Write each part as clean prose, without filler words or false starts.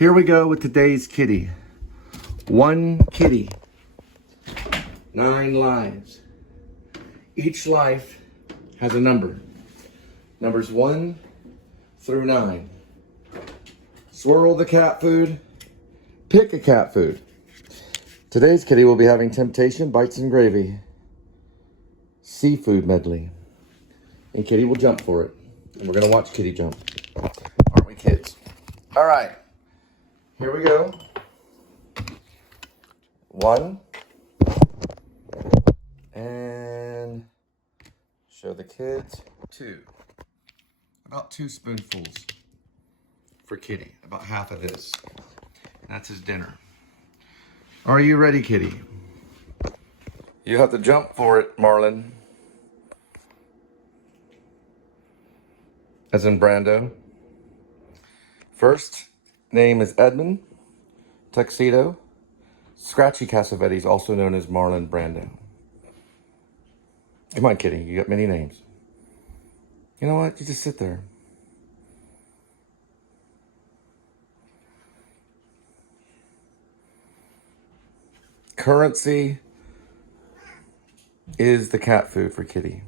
Here we go with today's kitty. One kitty, 9 lives. Each life has a number. Numbers 1 through 9. Swirl the cat food, pick a cat food. Today's kitty will be having Temptation Bites and Gravy seafood medley. And Kitty will jump for it. And we're gonna watch Kitty jump. Aren't we kids? All right, here we go. 1. And show the kids 2. About 2 spoonfuls for Kitty, about half of this. That's his dinner. Are you ready, Kitty? You have to jump for it, Marlin. As in Brando. First name is Edmund Tuxedo Scratchy Cassavetes, also known as Marlon Brando. Come on, Kitty, you got many names. You know what? You just sit there. Currency is the cat food for Kitty.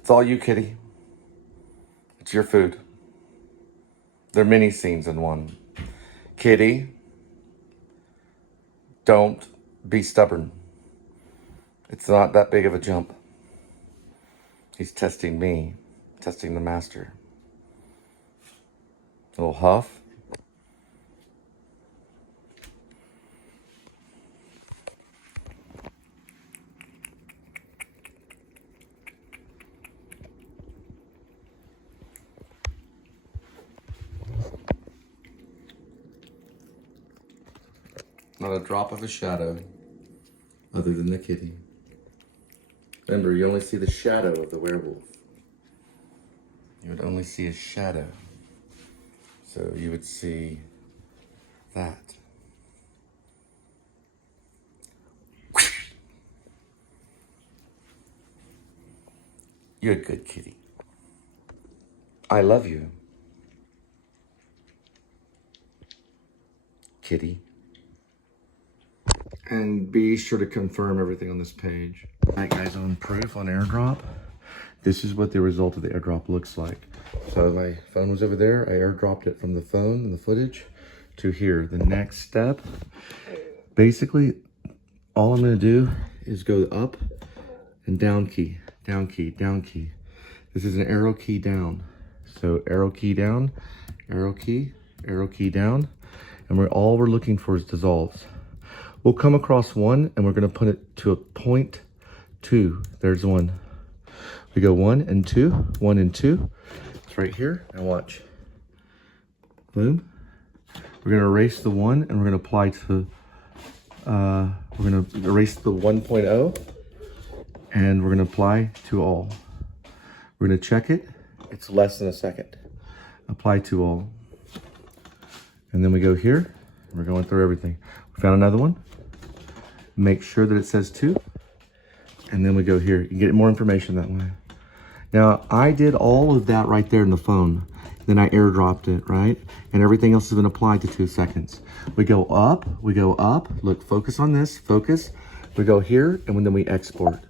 It's all you, Kitty. It's your food. There are many scenes in one. Kitty, don't be stubborn. It's not that big of a jump. He's testing me, testing the master. A little huff. Not a drop of a shadow other than the kitty. Remember, you only see the shadow of the werewolf. You would only see a shadow. So you would see that. You're a good kitty. I love you. Kitty. And be sure to confirm everything on this page. All right, guys, on proof on airdrop, this is what the result of the airdrop looks like. So my phone was over there. I airdropped it from the phone and the footage to here. The next step, basically, all I'm gonna do is go up and down key, down key, down key. This is an arrow key down. So arrow key down, arrow key down. And all we're looking for is dissolves. We'll come across one and we're gonna put it to a 0.2. There's 1. We go 1 and 2, 1 and 2. It's right here, and watch. Boom. We're gonna erase the 1 and we're gonna apply to, we're gonna erase the 1.0 and we're gonna apply to all. We're gonna check it. It's less than a second. Apply to all. And then we go here. We're going through everything. We found another one. Make sure that it says 2. And then we go here. You can get more information that way. Now, I did all of that right there in the phone. Then I airdropped it, right? And everything else has been applied to 2 seconds. We go up, Look, focus on this, focus. We go here, and then we export.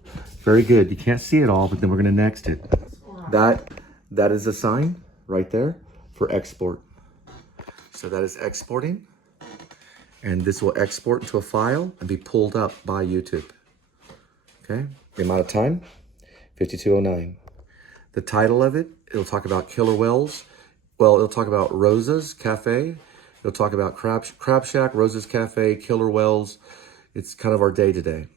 Very good. You can't see it all, but then we're gonna next it. That is a sign right there for export. So that is exporting. And this will export to a file and be pulled up by YouTube. Okay, the amount of time, 52:09. The title of it, it'll talk about killer whales. Well, it'll talk about Rosa's Cafe. It'll talk about Crab Shack, Rosa's Cafe, killer whales. It's kind of our day today.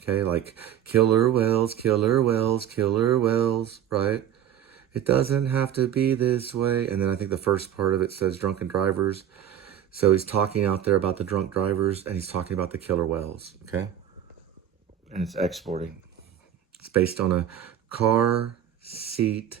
Okay, like killer whales, killer whales, killer whales, right? It doesn't have to be this way. And then I think the first part of it says drunken drivers. So he's talking out there about the drunk drivers and he's talking about the killer whales, okay? And it's exporting. It's based on a car seat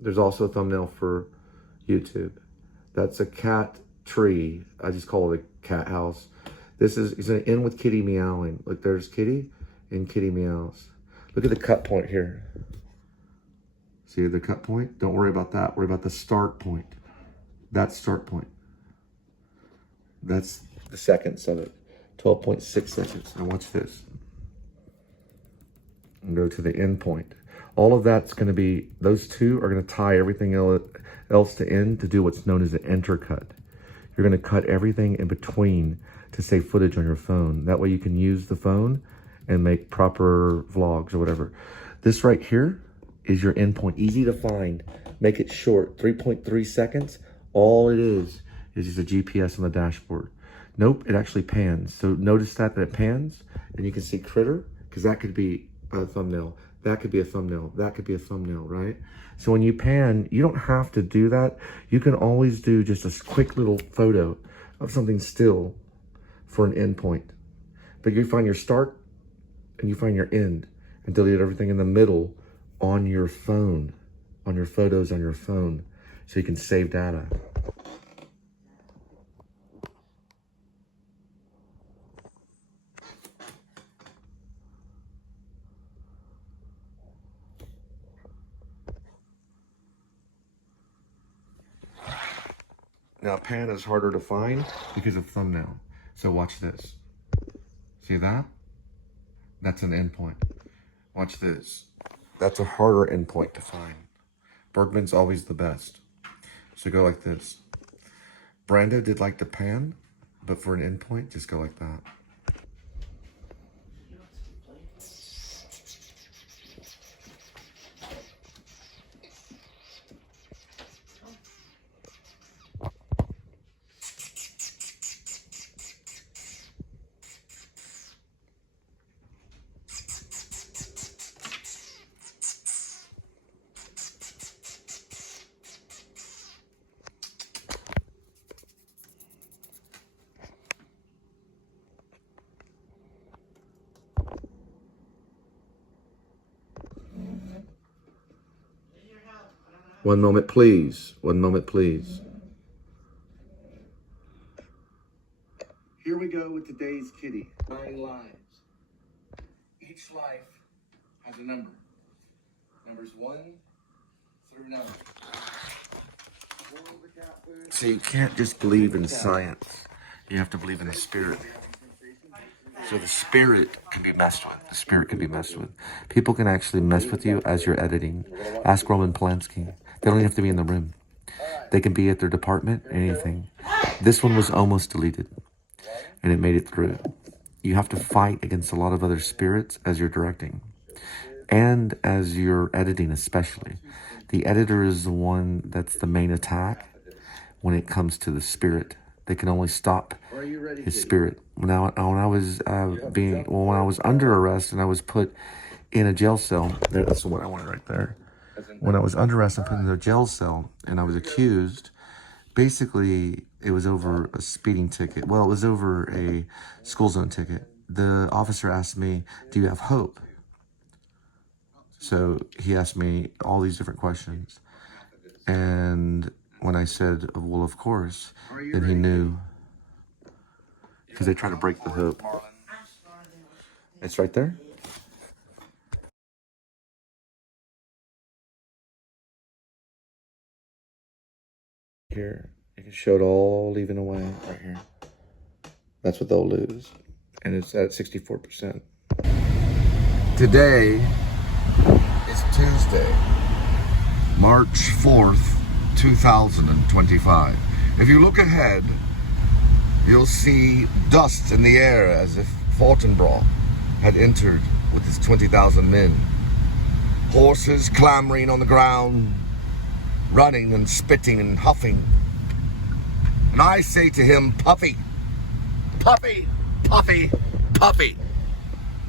There's also a thumbnail for YouTube. That's a cat tree. I just call it a cat house. This is gonna end with Kitty meowing. Look, there's Kitty and Kitty meows. Look at the cut point here. See the cut point? Don't worry about that. Worry about the start point. That's start point. That's the seconds of it. 12.6 seconds. Now watch this. And go to the end point. All of that's going to be, those two are going to tie everything else to end to do what's known as an enter cut. You're going to cut everything in between to save footage on your phone. That way you can use the phone and make proper vlogs or whatever. This right here is your end point. Easy to find. Make it short. 3.3 seconds. All it is just a GPS on the dashboard. Nope, it actually pans. So notice that it pans, and you can see critter, because that could be a thumbnail. That could be a thumbnail. That could be a thumbnail, right? So when you pan, you don't have to do that. You can always do just a quick little photo of something still for an end point. But you find your start and you find your end and delete everything in the middle on your phone, on your photos on your phone, so you can save data. Now pan is harder to find because of thumbnail. So watch this. See that? That's an endpoint. Watch this. That's a harder endpoint to find. Bergman's always the best. So go like this. Brando did like to pan, but for an endpoint, just go like that. One moment, please. One moment, please. Here we go with today's kitty. 9 lives. Each life has a number. Numbers 1 through 9. So you can't just believe in science. You have to believe in the spirit. So the spirit can be messed with. The spirit can be messed with. People can actually mess with you as you're editing. Ask Roman Polanski. They don't even have to be in the room. They can be at their department, anything. This one was almost deleted, and it made it through. You have to fight against a lot of other spirits as you're directing, and as you're editing especially. The editor is the one that's the main attack when it comes to the spirit. They can only stop his spirit. When I was when I was under arrest and I was put in a jail cell, that's the one I wanted right there. When I was under arrest and put in a jail cell and I was accused, basically it was over a speeding ticket. Well, it was over a school zone ticket. The officer asked me, "Do you have hope?" So he asked me all these different questions. And when I said, "Well, of course," then he knew. Because they try to break the hope. It's right there. Here, you can show it all leaving away right here. That's what they'll lose. And it's at 64%. Today is Tuesday, March 4th, 2025. If you look ahead, you'll see dust in the air as if Fortinbras had entered with his 20,000 men. Horses clamoring on the ground, running and spitting and huffing. And I say to him, "Puffy, Puffy, Puffy, Puffy."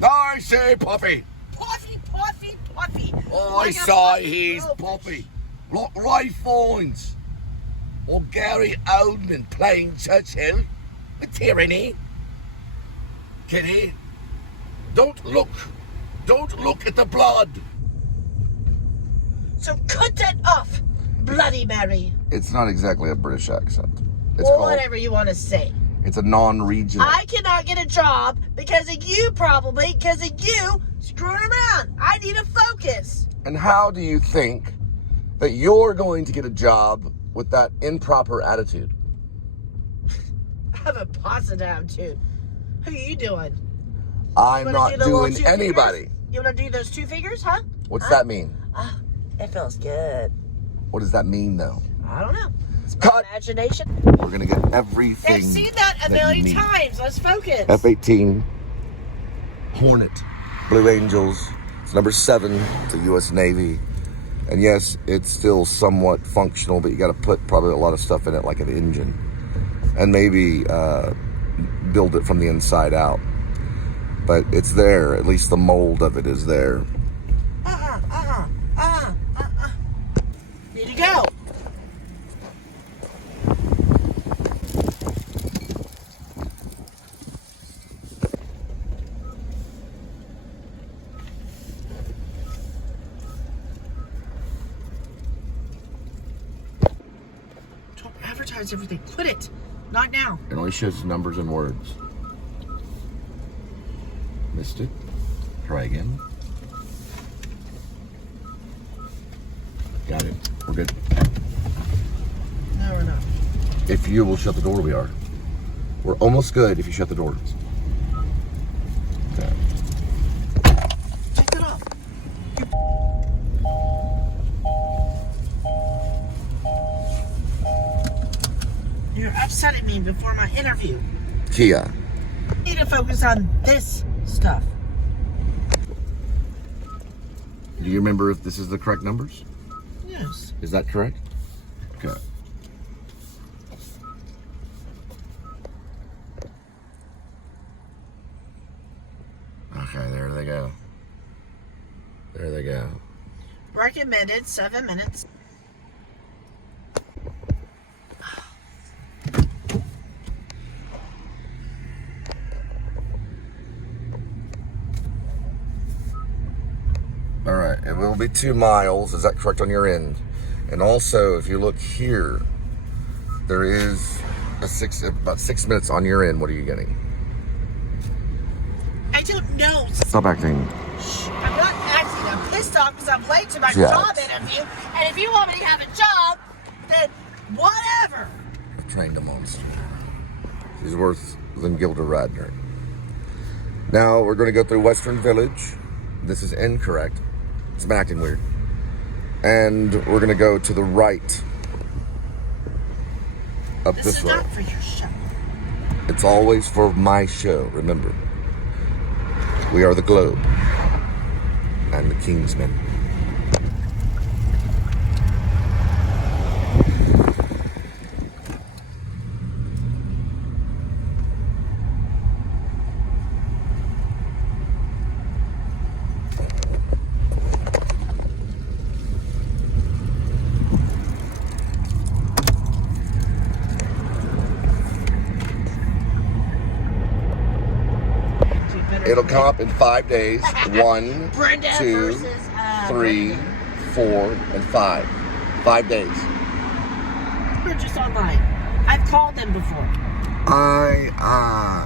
I say, "Puffy." Puffy, Puffy, Puffy. I say he's Puffy. Like Ray Fiennes or Gary Oldman playing Churchill with tyranny. Kitty, don't look at the blood. So cut that off, Bloody Mary. It's not exactly a British accent. It's Or called, whatever you want to say. it's a non-regional. I cannot get a job because of you, probably, because of you screwing around. I need to focus. And how do you think that you're going to get a job with that improper attitude? I have a positive attitude. Who are you doing? I'm You wanna not do the little doing two anybody. fingers? You want to do those 2 fingers, huh? What's that mean? It feels good. What does that mean, though? I don't know. It's my Cut. imagination. We're going to get everything. I've seen that a you million need. times. Let's focus. F-18, Hornet, Blue Angels. It's number 7 to U.S. Navy. And yes, it's still somewhat functional, but you got to put probably a lot of stuff in it, like an engine. And maybe build it from the inside out. But it's there. At least the mold of it is there. Need to go. Don't advertise everything. Quit it. Not now. It only shows numbers and words. Missed it. Try again. Got it. We're good. No, we're not. If you will shut the door, we are. We're almost good if you shut the doors. Okay. Take that off. You're upsetting me before my interview. Kia. I need to focus on this stuff. Do you remember if this is the correct numbers? Yes. Is that correct? Okay. Okay, there they go. There they go. Recommended 7 minutes. All right, it will be 2 miles. Is that correct on your end? And also, if you look here, there is about 6 minutes on your end. What are you getting? I don't know. Stop acting. I'm not acting. I'm pissed off because I'm late to my Yes. job interview. And if you want me to have a job, then whatever. I've trained a monster. She's worse than Gilda Radner. Now we're going to go through Western Village. This is incorrect. It's been acting weird. And we're going to go to the right. Up This this is way. not for your show. It's always for my show, remember. We are the Globe and the Kingsmen. It'll come up in 5 days. 1, Brenda 2, versus, 3, 4, and 5. 5 days. We're just online. I've called them before.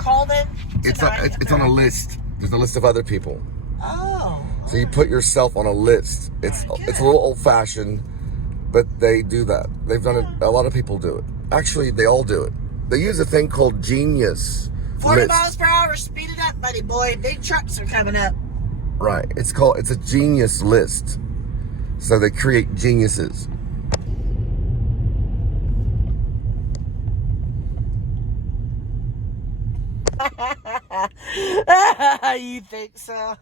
Call them. It's tonight. it's on a list. There's a list of other people. Oh. So you put yourself on a list. It's Very good. a little old-fashioned, but they do that. They've done it. A lot of people do it. Actually, they all do it. They use a thing called Genius 40 List. miles per hour. Speed it up, buddy boy. Big trucks are coming up. Right. It's a genius list. So they create geniuses. You think so?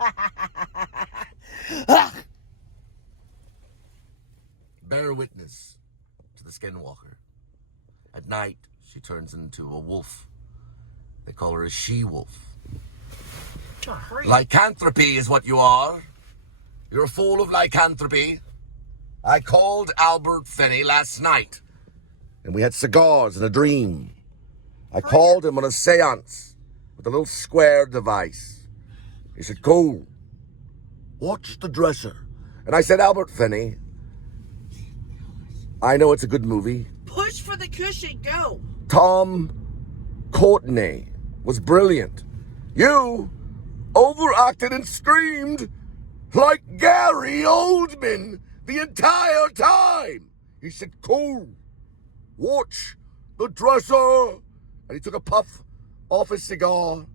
Bear witness to the skinwalker. At night, she turns into a wolf. They call her a she-wolf. Oh, hurry. Lycanthropy is what you are. You're full of lycanthropy. I called Albert Finney last night, and we had cigars and a dream. I called him on a seance with a little square device. He said, Cole, watch the dresser. And I said, Albert Finney, I know it's a good movie. Push for the cushion. Go. Tom Courtenay was brilliant. You overacted and screamed like Gary Oldman the entire time. He said, Cole, watch the dresser. And he took a puff off his cigar.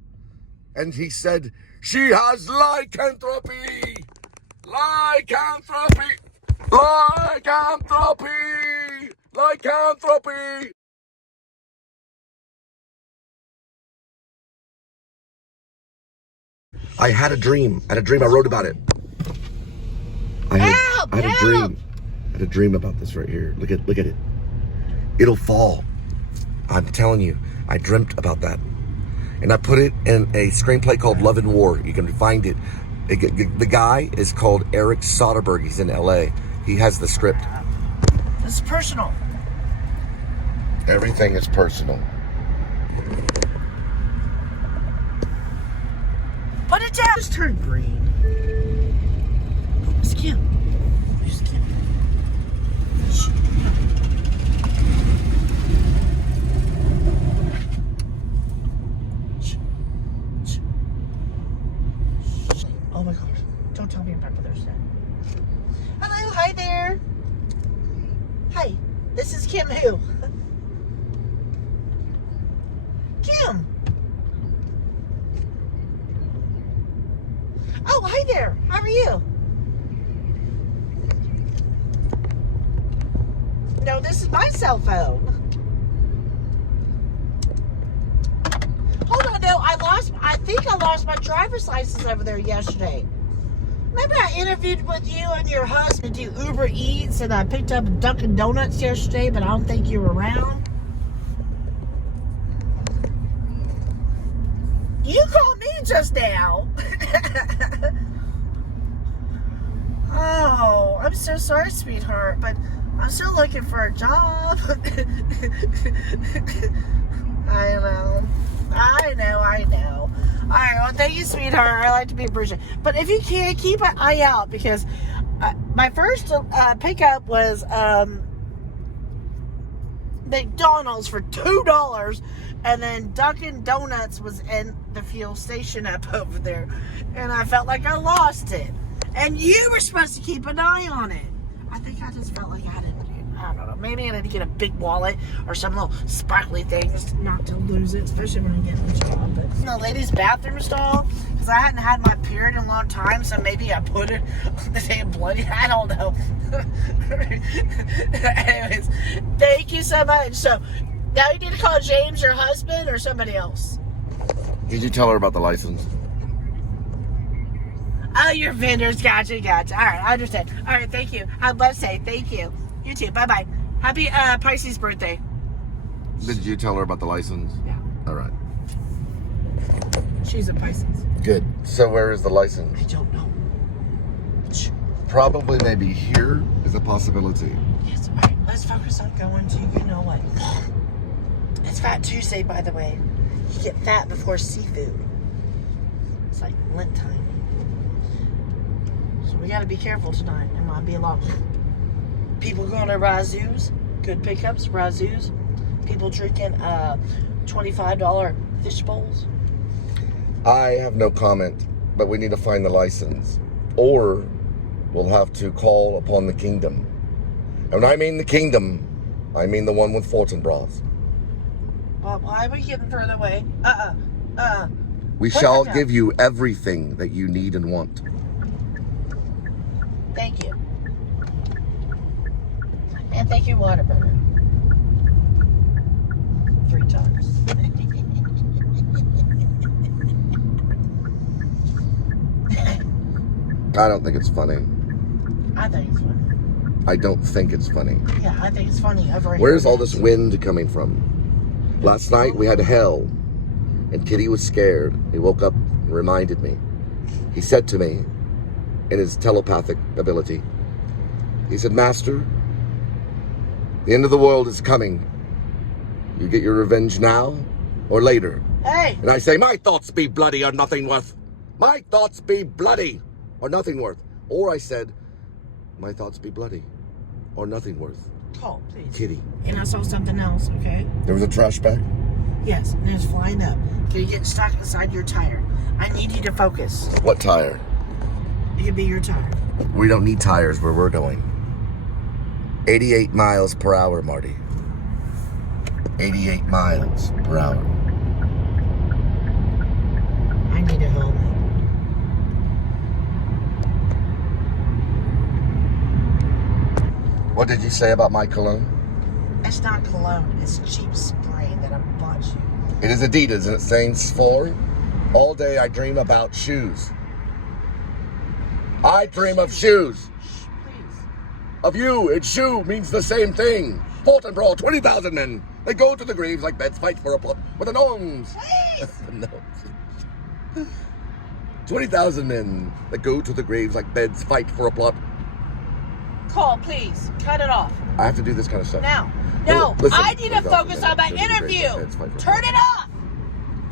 And he said, she has lycanthropy. Lycanthropy. Lycanthropy. Lycanthropy. I had a dream. I wrote about it. I had a dream. I had a dream about this right here. Look at it. It'll fall. I'm telling you, I dreamt about that. And I put it in a screenplay called Love and War. You can find it. The guy is called Eric Soderbergh. He's in LA. He has the script. It's personal. Everything is personal. Put it down. Just turn green. Oh, it's Kim. It's Kim. Oh my gosh. Don't tell me I'm back for Thursday. Hello, hi there. Hi. This is Kim who? Kim. Oh, hi there. How are you? No, this is my cell phone. Hold on, no, I think I lost my driver's license over there yesterday. Remember I interviewed with you and your husband to do Uber Eats and I picked up Dunkin' Donuts yesterday, but I don't think you were around. You called me just now. Oh, I'm so sorry, sweetheart, but I'm still looking for a job. I know. All right, well, thank you, sweetheart. I like to be appreciated. But if you can, keep an eye out because my first pickup was McDonald's for $2, and then Dunkin' Donuts was in the fuel station up over there, and I felt like I lost it. And you were supposed to keep an eye on it. I think I just felt like I don't know. Maybe I need to get a big wallet or some little sparkly things not to lose it, especially when I get in the job. But the ladies' bathroom stall, because I hadn't had my period in a long time, so maybe I put it on the damn bloody. I don't know. Anyways, thank you so much. So now you need to call James, your husband, or somebody else. Did you tell her about the license? Oh, your vendors. Gotcha. All right, I understand. All right, thank you. I'd love to say thank you. You too. Bye-bye. Happy Pisces birthday. Did you tell her about the license? Yeah. All right. She's a Pisces. Good. So where is the license? I don't know. Probably maybe here is a possibility. Yes, all right. Let's focus on going to, you know what? It's Fat Tuesday, by the way. You get fat before seafood. It's like Lent time. So we got to be careful tonight. It might be a lot. People going to Razoo's, good pickups, Razoo's. People drinking $25 fish bowls. I have no comment, but we need to find the license. Or we'll have to call upon the kingdom. And when I mean the kingdom, I mean the one with Fortinbras. Well, why are we getting further away? We shall give you everything that you need and want. Thank you. And thank you, Whataburger. 3 times. I don't think it's funny. I think it's funny. I don't think it's funny. Yeah, I think it's funny. Where's all this wind coming from? Last night we had hell, and Kitty was scared. He woke up and reminded me. He said to me, in his telepathic ability, he said, Master, the end of the world is coming. You get your revenge now or later. Hey! And I say, my thoughts be bloody or nothing worth. My thoughts be bloody or nothing worth. Or I said, my thoughts be bloody or nothing worth. Cole, please. Kitty. And I saw something else, okay? There was a trash bag? Yes, and it's flying up. Can you get stuck inside your tire? I need you to focus. What tire? It could be your tire. We don't need tires where we're going. 88 miles per hour, Marty. 88 miles per hour. I need a helmet. What did you say about my cologne? It's not cologne. It's cheap spray that I bought you. It is Adidas and it says for all day I dream about shoes. I dream of shoes. Shh, please. Of you, and shoe means the same thing. Fortinbras, 20,000 men. They go to the graves like beds fight for a plot with the gnomes. Please! No. 20,000 men that go to the graves like beds fight for a plot. Cole, please. Cut it off. I have to do this kind of stuff. Now. No, Listen, I need to 20,000 focus men on my that go to the graves interview. like beds fight for a Turn plot. it off.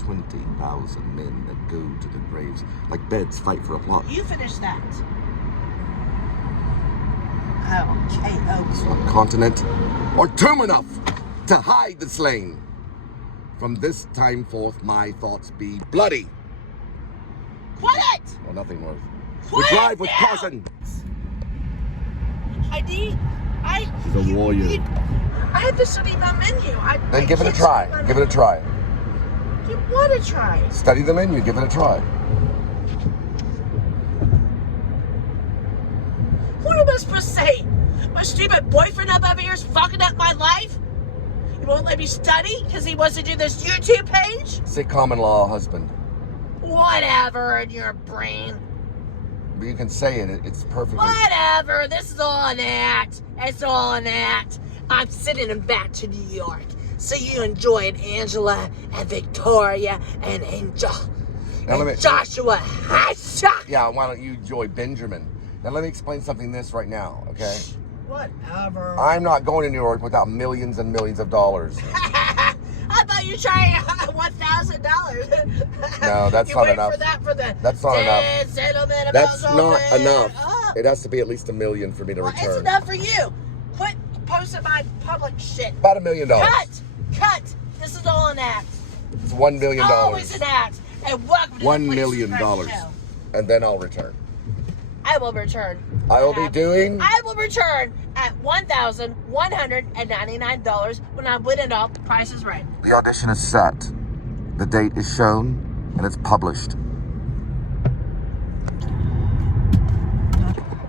20,000 men that go to the graves like beds fight for a plot. You finish that. Okay, It's not continent or tomb enough to hide the slain. From this time forth, my thoughts be bloody. Quit! Well, nothing more. Quit We drive with now! caution. She's a warrior. I had to study my menu. Then give it a try. Give it a try. You want to try? Study the menu. Give it a try. What am I supposed to say? My stupid boyfriend up over here is fucking up my life? You won't let me study because he wants to do this YouTube page? Say common law husband. Whatever in your brain. But you can say it. It's perfectly. Whatever. This is all an act. It's all an act. I'm sending him back to New York. So you enjoyed Angela and Victoria and Angel Now and Joshua. Yeah, why don't you enjoy Benjamin? Now let me explain something this right now, okay? Whatever. I'm not going to New York without millions and millions of dollars. I thought you were trying $1,000. No, that's you not wait enough. For that for the That's not enough. Settlement That's about not something. enough. Oh. It has to be at least $1 million for me to Well, return. it's enough for you. Quit posting my public shit. About $1 million. Cut. This is all an act. It's $1 million. Always an act. And welcome to $1 the million. Places Show. And then I'll return. I will return. I will be doing. I will return at $1,199 when I win it all. Price is right. The audition is set. The date is shown, and it's published.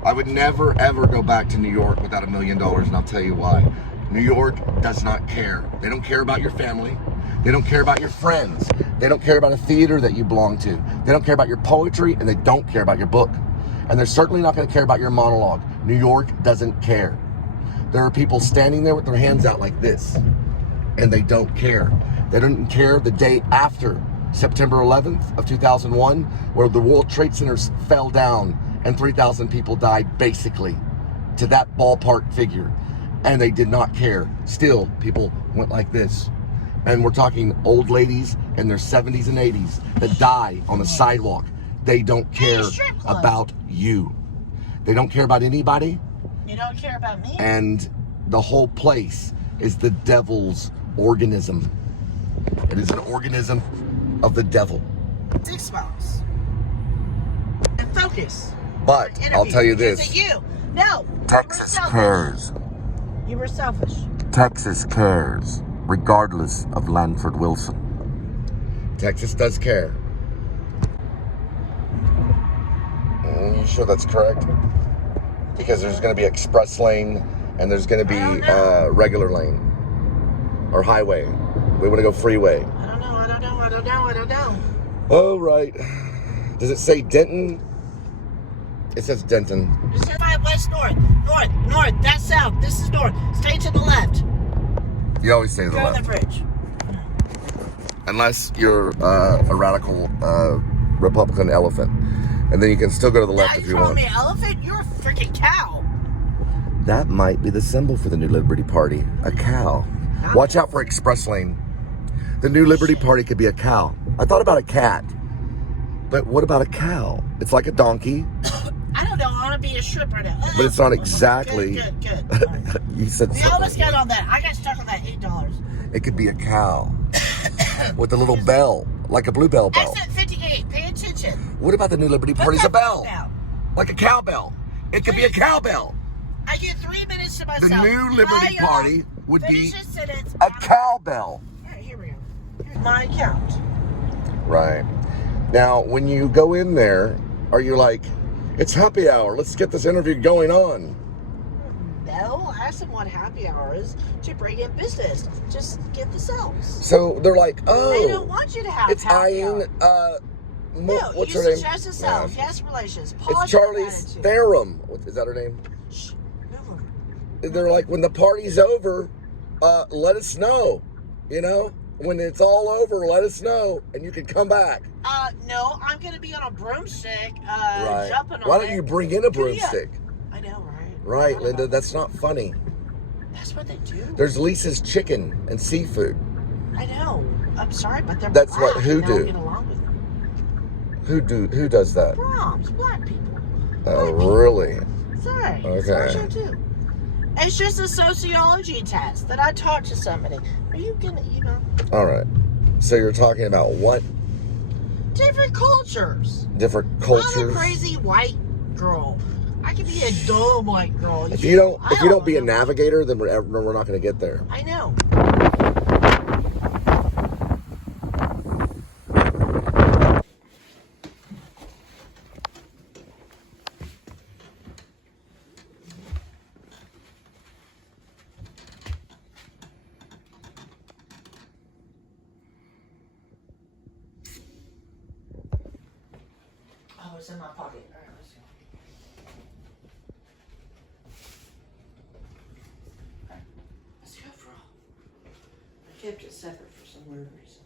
I would never, ever go back to New York without $1 million, and I'll tell you why. New York does not care. They don't care about your family. They don't care about your friends. They don't care about a theater that you belong to. They don't care about your poetry, and they don't care about your book. And they're certainly not going to care about your monologue. New York doesn't care. There are people standing there with their hands out like this, and they don't care. They don't care the day after September 11th of 2001, where the World Trade Centers fell down and 3,000 people died, basically, to that ballpark figure. And they did not care. Still, people went like this. And we're talking old ladies in their 70s and 80s that die on the sidewalk. They don't care about you. They don't care about anybody. You don't care about me? And the whole place is the devil's organism. It is an organism of the devil. 6 months. And focus. But I'll tell you this. It's you. No. Texas cares. You were selfish. Texas cares, regardless of Lanford Wilson. Texas does care. You sure that's correct? Because there's going to be express lane and there's going to be regular lane or highway. We want to go freeway. I don't know. Oh, right. Does it say Denton? It says Denton. Just say west, north. North. That's south. This is north. Stay to the left. You always say to the Go to left. the bridge. Unless you're a radical Republican elephant. And then you can still go to the left if you want. You call me an elephant? You're a freaking cow. That might be the symbol for the New Liberty Party. A cow. Watch out for express lane. The New Liberty Party could be a cow. I thought about a cat. But what about a cow? It's like a donkey. I don't know. I want to to be a stripper now. But it's not exactly. Good. All right. You said We almost got on that. I got stuck on that $8. it could be a cow with a little bell, like a bluebell bell. Exit 58. Pay attention. What about the New Liberty Party's a bell? Like a cowbell. It could be a cowbell. I get 3 minutes to myself. The New Liberty Party would be Finish this sentence. a cowbell. All right, here we go. Here's my account. Right. Now, when you go in there, are you like, it's happy hour, let's get this interview going on? No, ask them what happy hour is to bring in business. Just get the sales. So they're like, oh. They don't want you to have it's happy eyeing, hour. No, what's you her name? suggest to sell. Guest relations. It's Positive Charlie's attitude. Theorem. Is that her name? Shh, move They're like, when the party's over, let us know. You know? When it's all over, let us know, and you can come back. No, I'm going to be on a broomstick, Right. jumping on Why don't it. you bring in a broomstick? I know, right? Right, Linda, that's not funny. That's what they do. There's Lisa's Chicken and Seafood. I know. I'm sorry, but they're That's black what who and they don't do. get along with them. Who does that? Proms, black people. Oh, Black people. really? Sorry. Okay. It's our show too. It's just a sociology test that I taught to somebody. Are you gonna, All right. So you're talking about what? different cultures. Different I'm a cultures? crazy white girl. I could be a dumb white girl. If you don't be a know. navigator, then we're not going to get there. I know. Oh, it's in my pocket. All right, let's go. All right, let's go for all. I kept it separate for some weird reason.